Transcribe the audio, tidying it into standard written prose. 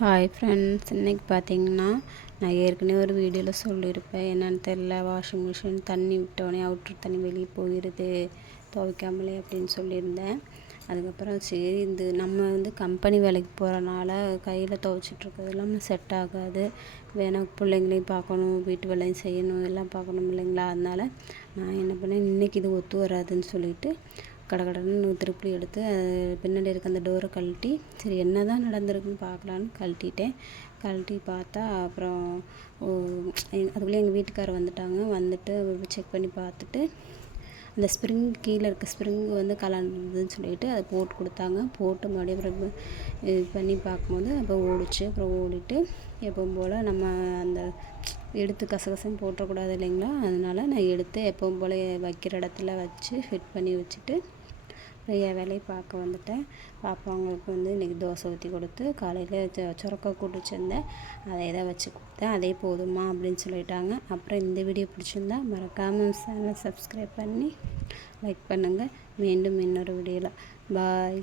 Hi friends, இன்றைக்கி பார்த்தீங்கன்னா நான் ஏற்கனவே ஒரு வீடியோவில் சொல்லியிருப்பேன். என்னென்னு தெரில, வாஷிங் மிஷின் தண்ணி விட்டோடனே அவுட்ரு தண்ணி வெளியே போயிடுது துவைக்காமலே அப்படின்னு சொல்லியிருந்தேன். அதுக்கப்புறம் சரி, நம்ம கம்பெனி வேலைக்கு போகிறனால கையில் துவைச்சிட்ருக்கிறதுலாம் செட் ஆகாது. வேணால் பிள்ளைங்களையும் பார்க்கணும், வீட்டு வேலையும் செய்யணும், எல்லாம் பார்க்கணும் இல்லைங்களா. அதனால் நான் என்ன பண்ணேன், இன்றைக்கி இது ஒத்து வராதுன்னு சொல்லிவிட்டு கடகடன்னு திருப்பி எடுத்து பின்னாடி இருக்க அந்த டோரை கழட்டி, சரி என்ன தான் நடந்திருக்குன்னு பார்க்கலான்னு கழட்டி பார்த்தா அப்புறம் அதுக்குள்ளே எங்கள் வீட்டுக்காரர் வந்துட்டு செக் பண்ணி பார்த்துட்டு அந்த ஸ்ப்ரிங் கீழே இருக்க ஸ்ப்ரிங்கு கலந்துதுன்னு சொல்லிட்டு அதை போட்டு கொடுத்தாங்க. போட்டு மறுபடியும் அப்புறம் இது பண்ணி பார்க்கும்போது அப்போ ஓடிச்சு. அப்புறம் ஓடிட்டு எப்பவும் போல் நம்ம அந்த எடுத்து கசகசன்னு போட்டுறக்கூடாது இல்லைங்களா. அதனால் நான் எடுத்து எப்பவும் போல் வைக்கிற இடத்துல வச்சு ஃபிட் பண்ணி வச்சுட்டு என் வேலையை பார்க்க வந்துட்டேன். பாப்பாங்களுக்கு இன்றைக்கி தோசை ஊற்றி கொடுத்து காலையில் சுரக்கா கூட்டு வச்சுருந்தேன், அதை தான் வச்சு கொடுத்தேன். அதே போதுமா அப்படின்னு சொல்லிட்டாங்க. அப்புறம் இந்த வீடியோ பிடிச்சிருந்தா மறக்காமல் சேனலை சப்ஸ்கிரைப் பண்ணி லைக் பண்ணுங்கள். மீண்டும் இன்னொரு வீடியோவில் பாய்.